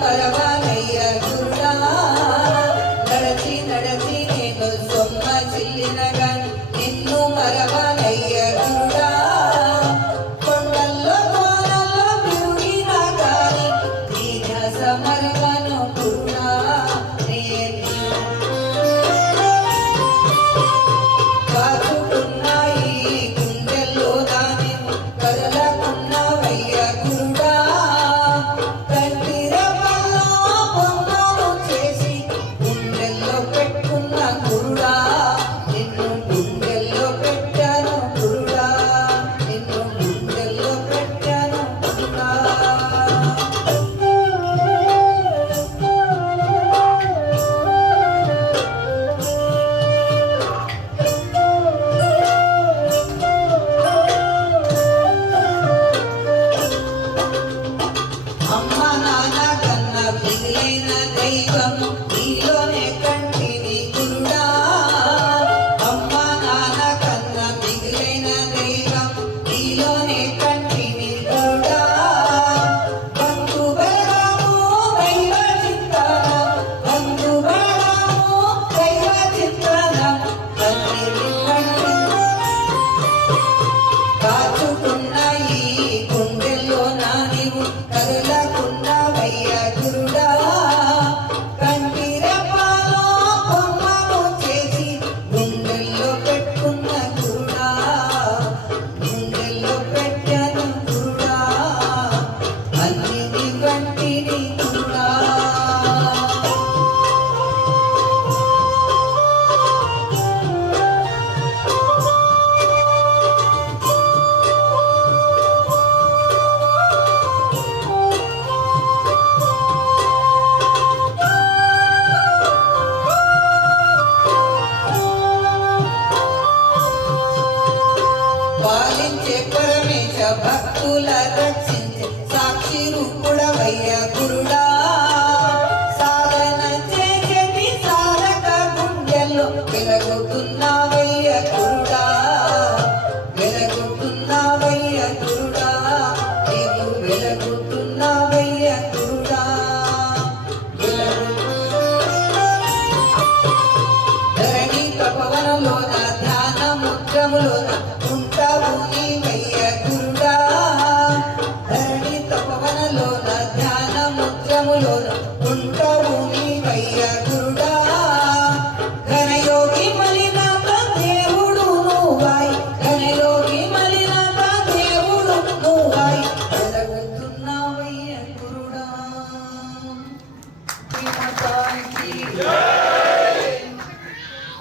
మరవాలయ్య గురుడా నడచి నడచి నేను సొమ్మ చిల్లినగా నిన్ను మరవాలయ్య గురుడా కొండల్లో కోనల్లో తిరిగినా గాని నీ ధ్యాస మరవను గురుడా కాచుకున్నాయి గుండెల్లో దాని కదలకున్నావయ్య గురుడా దైవం నీలోనే కంటిని గురుడా అమ్మ నాన్న కన్న మిగిలిన దైవం నీలోనే కంటిని గురుడా బంధు బలము దైవ చింతనం బంధు బలము దైవ చింతనం కంటిని కాచుకున్న ఈ గుండెల్లో నా నీవు కదలకున్నావయ్య గురుడా పాలించే పరమేశ భక్తుల రక్షించే సాక్షి రూపుడవయ్య గురుడా సాధన చేసేటి సాధక గుండెల్లో వెలుగుతున్నావయ్య గురుడా వెలుగుతున్నావయ్య గురుడా నీవు వెలుగుతున్నావయ్య గురుడా ధరణి తపవనలోన ధ్యాన ముద్రములోన ఉంటావు నీవయ్య